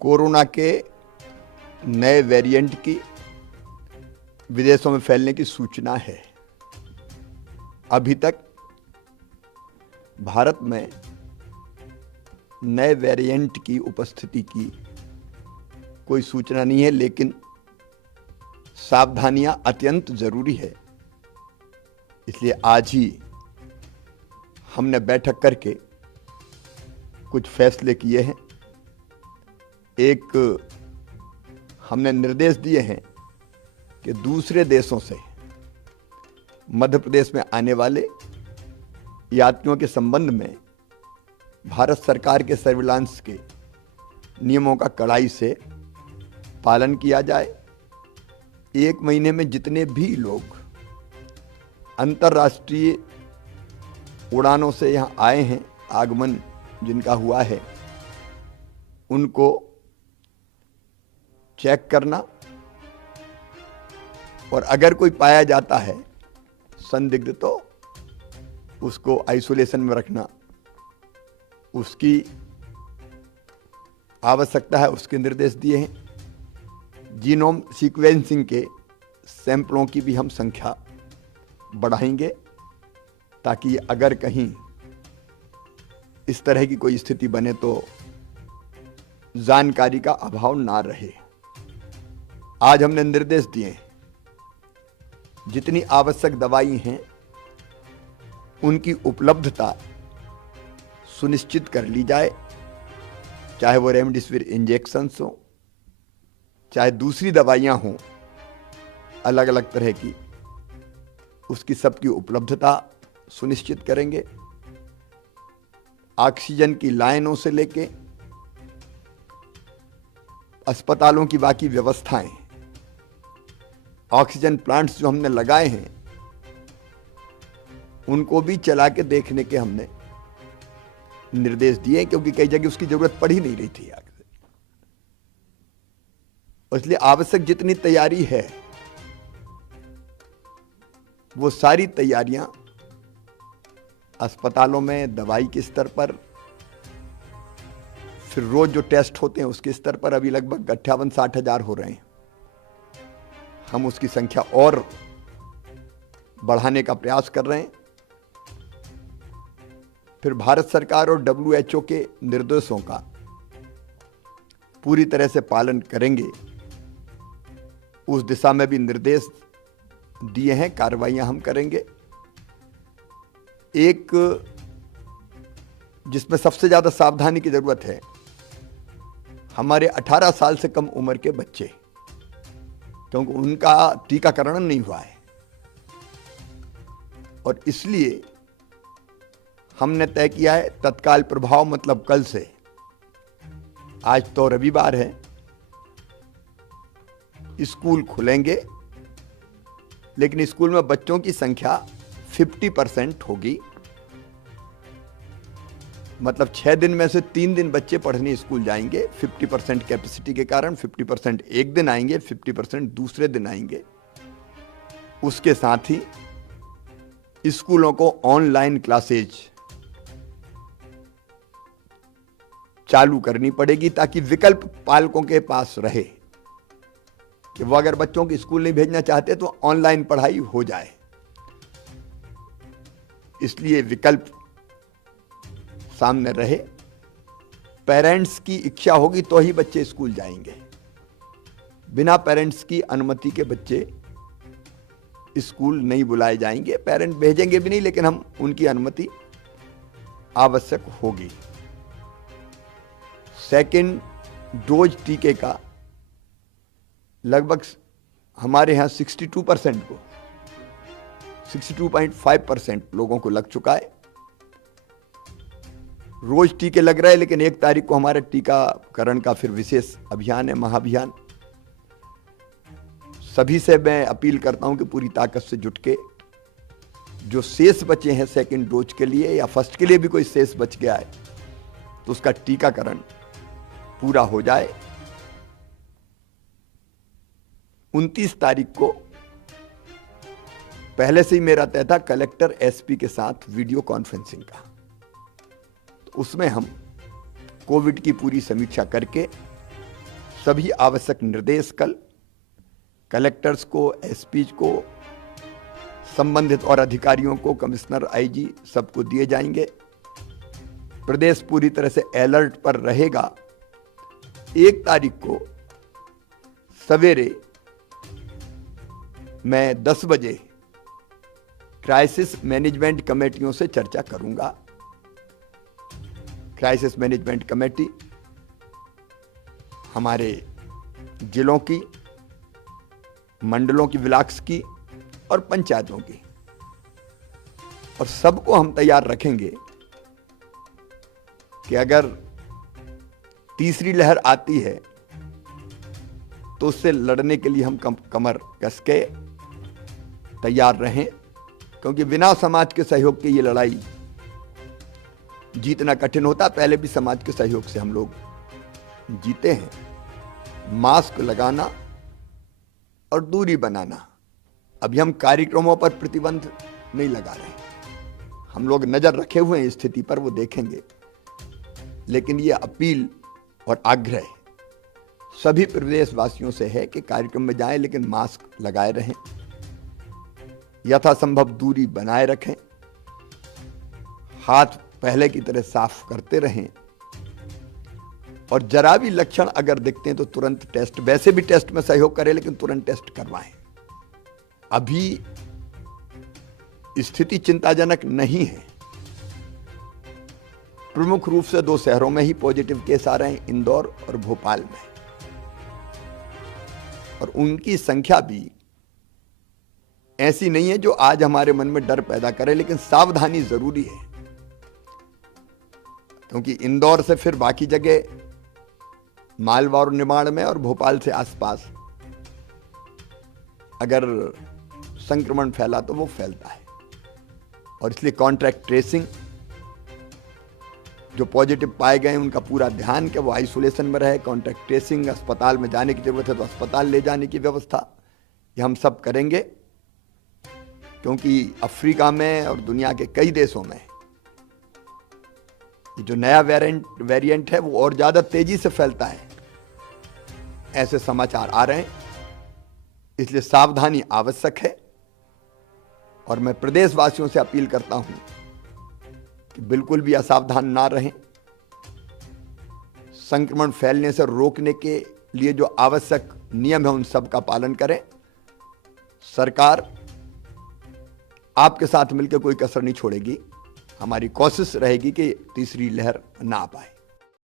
Corona के नए variant की विदेशों में फैलने की सूचना है। अभी तक भारत में नए वेरिएंट की उपस्थिति की कोई सूचना नहीं है, लेकिन सावधानियां अत्यंत जरूरी है। इसलिए आज ही हमने बैठक करके कुछ फैसले किए हैं। एक हमने निर्देश दिए हैं कि दूसरे देशों से मध्य प्रदेश में आने वाले यात्रियों के संबंध में भारत सरकार के सर्विलांस के नियमों का कड़ाई से पालन किया जाए। 1 महीने में जितने भी लोग अंतर्राष्ट्रीय उड़ानों से यहाँ आए हैं, आगमन जिनका हुआ है, उनको चेक करना और अगर कोई पाया जाता है संदिग्ध तो उसको आइसोलेशन में रखना, उसकी आवश्यकता है, उसके निर्देश दिए हैं। जीनोम सीक्वेंसिंग के सैंपलों की भी हम संख्या बढ़ाएंगे ताकि अगर कहीं इस तरह की कोई स्थिति बने तो जानकारी का अभाव ना रहे। आज हमने निर्देश दिए हैं, जितनी आवश्यक दवाई हैं उनकी उपलब्धता सुनिश्चित कर ली जाए, चाहे वो रेमडेसिविर इंजेक्शंस हो, चाहे दूसरी दवाइयां हों अलग अलग तरह की, उसकी सबकी उपलब्धता सुनिश्चित करेंगे। ऑक्सीजन की लाइनों से लेके अस्पतालों की बाकी व्यवस्थाएं, ऑक्सीजन प्लांट्स जो हमने लगाए हैं उनको भी चला के देखने के हमने निर्देश दिए, क्योंकि कई जगह उसकी जरूरत पड़ ही नहीं रही थी आगे। इसलिए आवश्यक जितनी तैयारी है वो सारी तैयारियां अस्पतालों में दवाई के स्तर पर, फिर रोज जो टेस्ट होते हैं उसके स्तर पर अभी लगभग 58-60 हजार हो रहे हैं। हम उसकी संख्या और बढ़ाने का प्रयास कर रहे हैं। फिर भारत सरकार और WHO के निर्देशों का पूरी तरह से पालन करेंगे, उस दिशा में भी निर्देश दिए हैं, कार्रवाइयां हम करेंगे। एक जिसमें सबसे ज्यादा सावधानी की जरूरत है, हमारे 18 साल से कम उम्र के बच्चे, क्योंकि उनका टीकाकरण नहीं हुआ है और इसलिए हमने तय किया है तत्काल प्रभाव, मतलब कल से, आज तो रविवार है, स्कूल खुलेंगे, लेकिन स्कूल में बच्चों की संख्या 50% होगी। मतलब 6 दिन में से 3 दिन बच्चे पढ़ने स्कूल जाएंगे। 50% कैपेसिटी के कारण 50% एक दिन आएंगे, 50% दूसरे दिन आएंगे। उसके साथ ही स्कूलों को ऑनलाइन क्लासेज चालू करनी पड़ेगी ताकि विकल्प पालकों के पास रहे कि वो अगर बच्चों को स्कूल नहीं भेजना चाहते तो ऑनलाइन पढ़ाई हो जाए। इसलिए विकल्प सामने रहे। पेरेंट्स की इच्छा होगी तो ही बच्चे स्कूल जाएंगे। बिना पेरेंट्स की अनुमति के बच्चे स्कूल नहीं बुलाए जाएंगे। पेरेंट भेजेंगे भी नहीं, लेकिन हम उनकी अनुमति आवश्यक होगी। सेकेंड डोज टीके का लगभग हमारे यहाँ 62% को 62.5% लोगों को लग चुका है। रोज टीके लग रहे हैं, लेकिन 1 तारीख को हमारे टीकाकरण का फिर विशेष अभियान है, महाअभियान। सभी से मैं अपील करता हूं कि पूरी ताकत से जुट के जो शेष बचे हैं सेकंड डोज के लिए या फर्स्ट के लिए भी कोई शेष बच गया है तो उसका टीकाकरण पूरा हो जाए। 29 तारीख को पहले से ही मेरा तय था कलेक्टर एसपी के साथ वीडियो कॉन्फ्रेंसिंग का, तो उसमें हम कोविड की पूरी समीक्षा करके सभी आवश्यक निर्देश कल कलेक्टर्स को, एसपी को, संबंधित और अधिकारियों को, कमिश्नर, आईजी सबको दिए जाएंगे। प्रदेश पूरी तरह से अलर्ट पर रहेगा। 1 तारीख को सवेरे मैं 10 बजे क्राइसिस मैनेजमेंट कमेटियों से चर्चा करूंगा। क्राइसिस मैनेजमेंट कमेटी हमारे जिलों की, मंडलों की, ब्लॉक्स की और पंचायतों की, और सबको हम तैयार रखेंगे कि अगर तीसरी लहर आती है तो उससे लड़ने के लिए हम कमर कस के तैयार रहें, क्योंकि बिना समाज के सहयोग के ये लड़ाई जीतना कठिन होता। पहले भी समाज के सहयोग से हम लोग जीते हैं। मास्क लगाना और दूरी बनाना। अभी हम कार्यक्रमों पर प्रतिबंध नहीं लगा रहे, हम लोग नजर रखे हुए हैं स्थिति पर, वो देखेंगे। लेकिन ये अपील और आग्रह सभी प्रदेशवासियों से है कि कार्यक्रम में जाएं लेकिन मास्क लगाए रहें, यथासंभव दूरी बनाए रखें, हाथ पहले की तरह साफ करते रहें, और जरा भी लक्षण अगर दिखते हैं तो तुरंत टेस्ट, वैसे भी टेस्ट में सहयोग करें लेकिन तुरंत टेस्ट करवाएं। अभी स्थिति चिंताजनक नहीं है। प्रमुख रूप से 2 शहरों में ही पॉजिटिव केस आ रहे हैं, इंदौर और भोपाल में, और उनकी संख्या भी ऐसी नहीं है जो आज हमारे मन में डर पैदा करे, लेकिन सावधानी जरूरी है, क्योंकि इंदौर से फिर बाकी जगह मालवा और निमाड़ में और भोपाल से आसपास अगर संक्रमण फैला तो वो फैलता है। और इसलिए कॉन्ट्रैक्ट ट्रेसिंग, जो पॉजिटिव पाए गए उनका पूरा ध्यान कि वो आइसोलेशन में रहे। कॉन्ट्रैक्ट ट्रेसिंग, अस्पताल में जाने की जरूरत है तो अस्पताल ले जाने की व्यवस्था, ये हम सब करेंगे, क्योंकि अफ्रीका में और दुनिया के कई देशों में जो नया वेरिएंट है वो और ज्यादा तेजी से फैलता है, ऐसे समाचार आ रहे हैं। इसलिए सावधानी आवश्यक है, और मैं प्रदेशवासियों से अपील करता हूं कि बिल्कुल भी असावधान ना रहें। संक्रमण फैलने से रोकने के लिए जो आवश्यक नियम है उन सब का पालन करें। सरकार आपके साथ मिलकर कोई कसर नहीं छोड़ेगी। हमारी कोशिश रहेगी कि तीसरी लहर ना आ पाए।